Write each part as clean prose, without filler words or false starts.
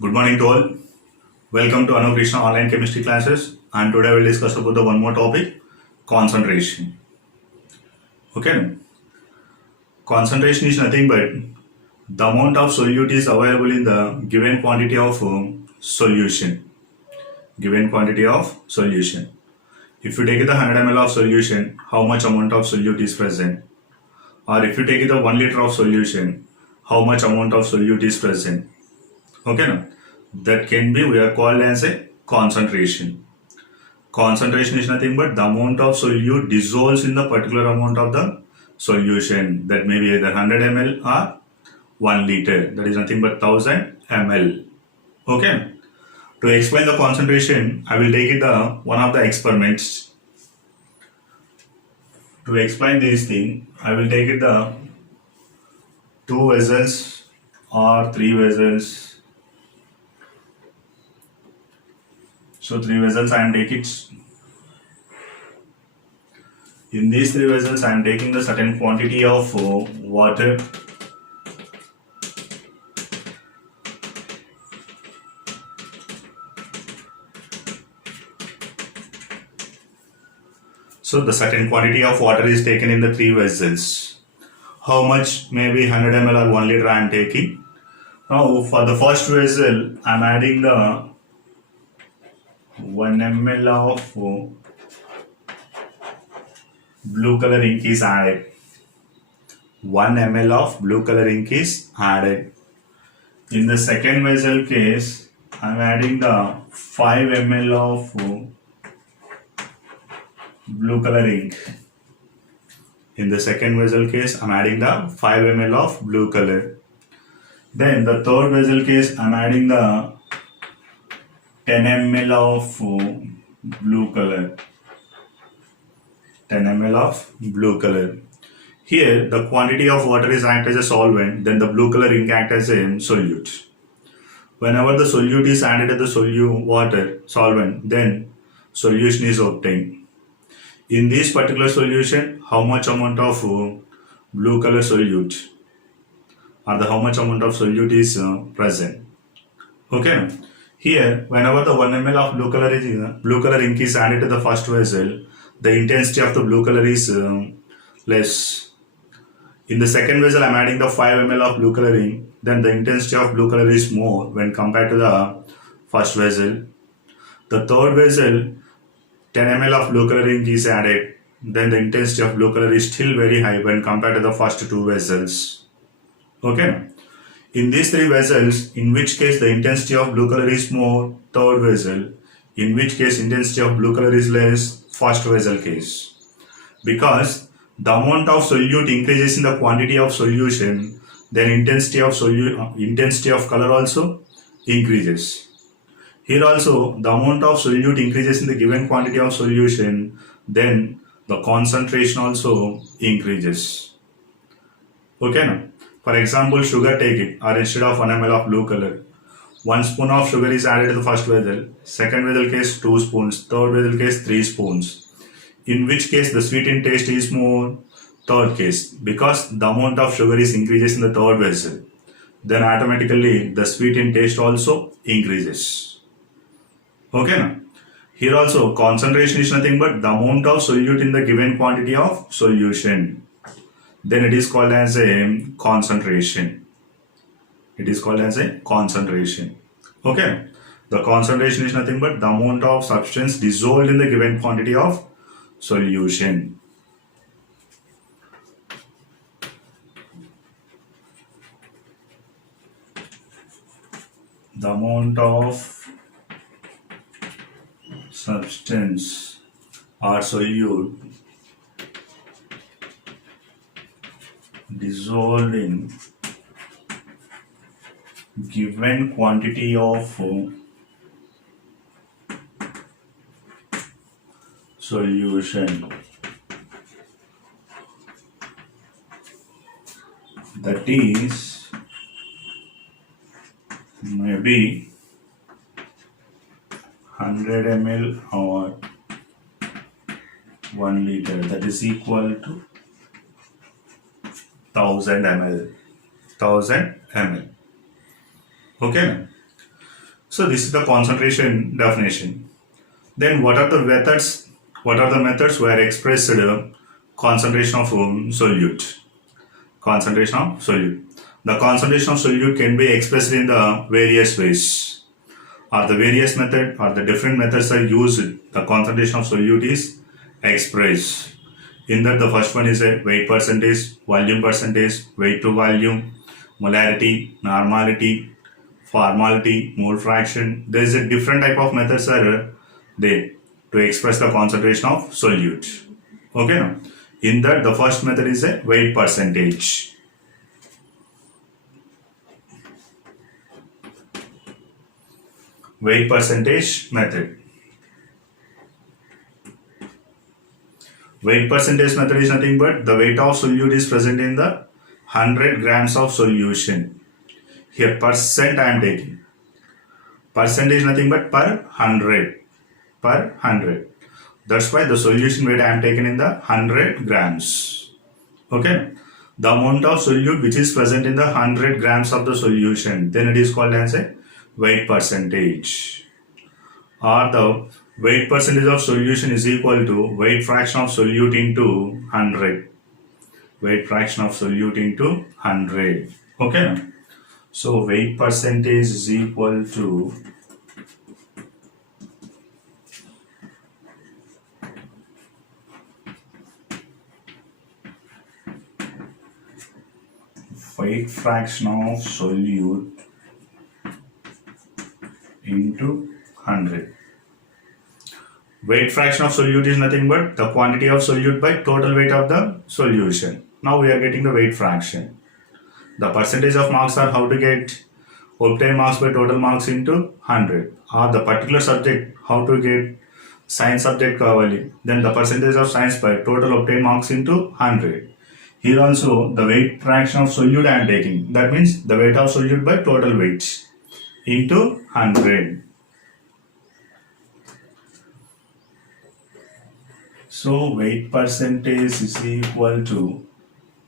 Good morning to all. Welcome to Anu Krishna online chemistry classes. And today we'll discuss about the one more topic, concentration. Okay, concentration is nothing but the amount of solute is available in the given quantity of solution. Given quantity of solution. If you take the 100 ml of solution, how much amount of solute is present? Or if you take the 1 liter of solution, how much amount of solute is present? Okay, now that can be we are called as a concentration. Concentration is nothing but the amount of solute dissolves in the particular amount of the solution. That may be either 100 ml or 1 liter. That is nothing but 1000 ml. Okay. To explain the concentration, I will take it the one of the experiments. To explain this thing, I will take it the 2 vessels or 3 vessels. So 3 vessels I am taking. In these 3 vessels I am taking the certain quantity of water. So the certain quantity of water is taken in the 3 vessels. How much? Maybe 100 ml or 1 liter I am taking. Now for the first vessel I am adding the 1 ml of blue color ink is added. 1 ml of blue color ink is added. In the second vessel case, I am adding the 5 ml of blue color ink. In the second vessel case, I am adding the 5 ml of blue color. Then the third vessel case, I am adding the 10 ml of blue color. 10 ml of blue color. Here, the quantity of water is act as a solvent, then the blue color ink act as a solute. Whenever the solute is added to the water solvent, then solution is obtained. In this particular solution, how much amount of blue color solute or how much amount of solute is present? Okay. Here, whenever the 1 ml of blue color ink is added to the first vessel, the intensity of the blue color is less. In the second vessel, I am adding the 5 ml of blue color ink, then the intensity of blue color is more when compared to the first vessel. The third vessel, 10 ml of blue color ink is added, then the intensity of blue color is still very high when compared to the first 2 vessels. Okay. In these 3 vessels, in which case the intensity of blue color is more, third vessel. In which case intensity of blue color is less, first vessel case. Because the amount of solute increases in the quantity of solution, then intensity of color also increases. Here also, the amount of solute increases in the given quantity of solution, then the concentration also increases. Okay, now. For example, sugar take it, or instead of 1 ml of blue color, 1 spoon of sugar is added to the first vessel, second vessel case 2 spoons, third vessel case 3 spoons. In which case the sweet in taste is more, third case, because the amount of sugar is increases in the third vessel, then automatically the sweet in taste also increases. Okay, now. Here also concentration is nothing but the amount of solute in the given quantity of solution. Then it is called as a concentration. It is called as a concentration. Okay. The concentration is nothing but the amount of substance dissolved in the given quantity of solution. The amount of substance or solute dissolved in given quantity of solution, that is maybe 100 ml or 1 liter, that is equal to 1000 ml. 1000 ml. Okay. So this is the concentration definition. Then what are the methods? What are the methods where expressed concentration of solute? Concentration of solute. The concentration of solute can be expressed in the various ways. Or the various method or the different methods are used. The concentration of solute is expressed. In that the first one is a weight percentage, volume percentage, weight to volume, molarity, normality, formality, mole fraction. There is a different type of methods are there to express the concentration of solute. Okay, now in that the first method is a weight percentage. Weight percentage method. Weight percentage method is nothing but the weight of solute is present in the 100 grams of solution. Here percent I am taking. Percent is nothing but per 100. Per 100. That's why the solution weight I am taken in the 100 grams. Okay. The amount of solute which is present in the 100 grams of the solution, then it is called as a weight percentage. Or the weight percentage of solution is equal to weight fraction of solute into 100. Weight fraction of solute into 100. Okay. So weight percentage is equal to weight fraction of solute into 100. Weight fraction of solute is nothing but the quantity of solute by total weight of the solution. Now we are getting the weight fraction. The percentage of marks are how to get obtain marks by total marks into 100. Or the particular subject how to get science subject kavali. Then the percentage of science by total obtained marks into 100. Here also the weight fraction of solute I am taking. That means the weight of solute by total weights into 100. So weight percentage is equal to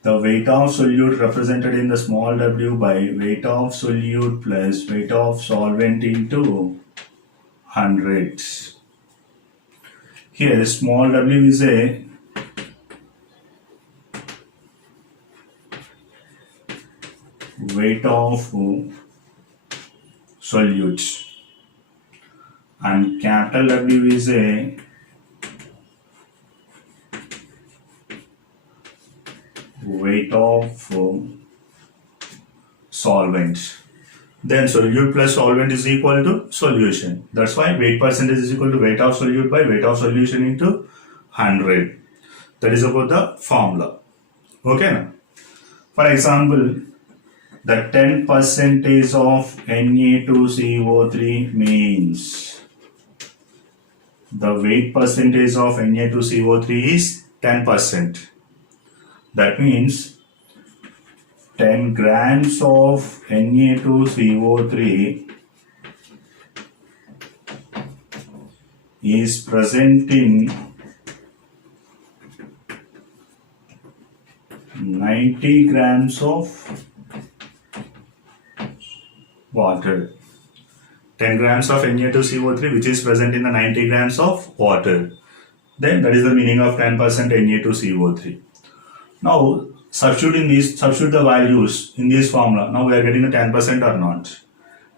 the weight of solute represented in the small w by weight of solute plus weight of solvent into 100. Here small w is a weight of solute and capital W is a weight of solvent. Then solute plus solvent is equal to solution. That's why weight percentage is equal to weight of solute by weight of solution into 100. That is about the formula. Okay. For example, the 10 percentage of Na2CO3 means the weight percentage of Na2CO3 is 10%. That means 10 grams of Na2CO3 is present in 90 grams of water. 10 grams of Na2CO3 which is present in the 90 grams of water. Then that is the meaning of 10% Na2CO3. Now substitute the values in this formula. Now we are getting the 10% or not.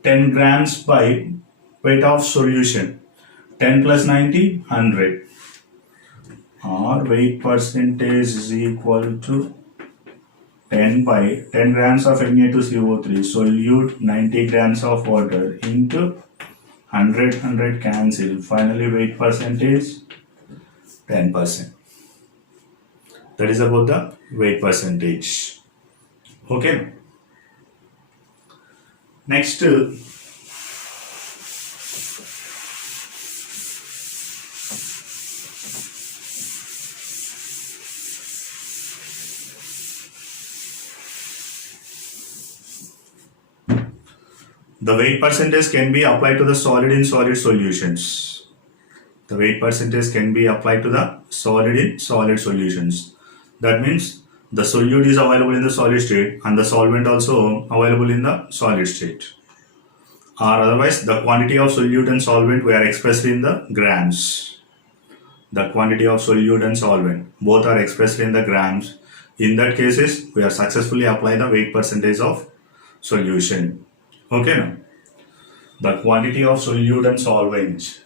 10 grams by weight of solution. 10 plus 90, 100. Or weight percentage is equal to 10 by 10 grams of Na2CO3 solute 90 grams of water into 100 cancel. Finally weight percentage 10%. That is about the weight percentage. Okay. Next, the weight percentage can be applied to the solid in solid solutions. The weight percentage can be applied to the solid in solid solutions. That means the solute is available in the solid state and the solvent also available in the solid state. or otherwise the quantity of solute and solvent we are expressed in the grams. The quantity of solute and solvent both are expressed in the grams. In that cases, we are successfully apply the weight percentage of solution. Okay, now the quantity of solute and solvent.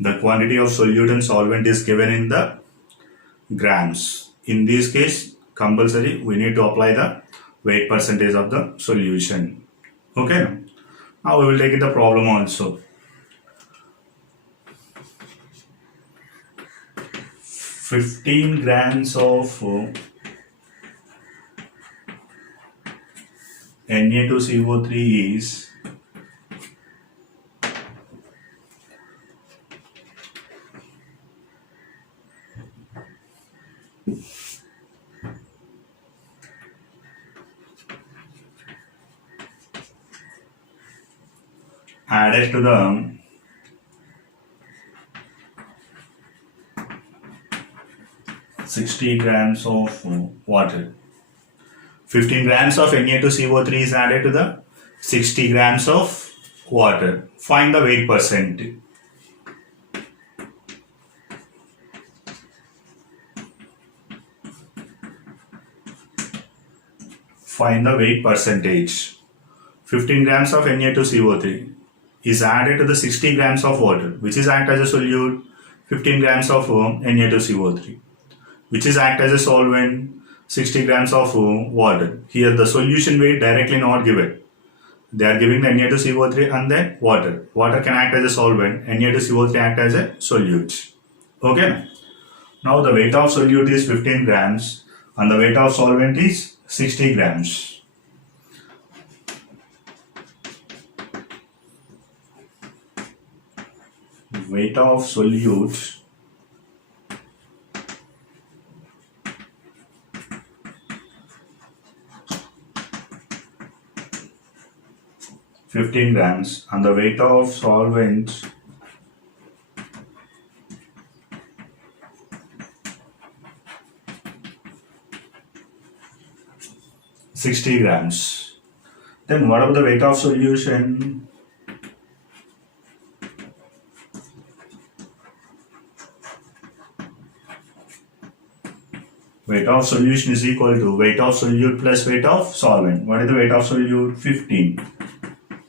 The quantity of solute and solvent is given in the grams. In this case, compulsory we need to apply the weight percentage of the solution. Okay. Now we will take the problem also. 15 grams of Na2CO3 is added to the 60 grams of water. 15 grams of Na2CO3 is added to the 60 grams of water. Find the weight percent. Find the weight percentage. 15 grams of Na2CO3 is added to the 60 grams of water, which is act as a solute. 15 grams of Na2CO3, which is act as a solvent. 60 grams of water. Here the solution weight directly not given. They are giving the Na2CO3 and then water. Water can act as a solvent. Na2CO3 act as a solute. Okay. Now the weight of solute is 15 grams and the weight of solvent is 60 grams. Weight of solute 15 grams and the weight of solvent 60 grams. Then what about the weight of solution? Weight of solution is equal to weight of solute plus weight of solvent. What is the weight of solute? 15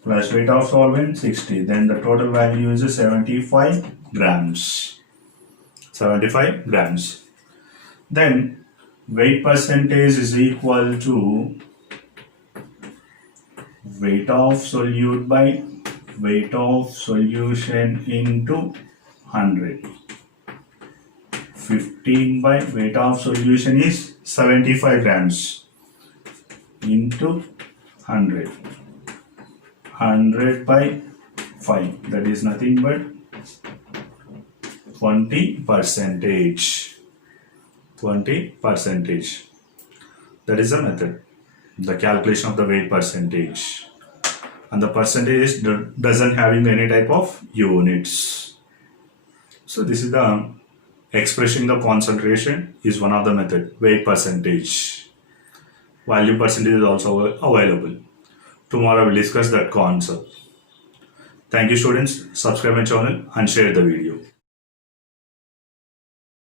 plus weight of solvent 60. Then the total value is 75 grams. 75 grams. Then weight percentage is equal to weight of solute by weight of solution into 100. 15 by weight of solution is 75 grams into 100. 100 by 5, that is nothing but 20 percentage. 20 percentage. That is the method, the calculation of the weight percentage. And the percentage doesn't having any type of units. So this is the expressing the concentration is one of the method. Weight percentage. Value percentage is also available. Tomorrow we'll discuss that concept. Thank you students. Subscribe my channel and share the video.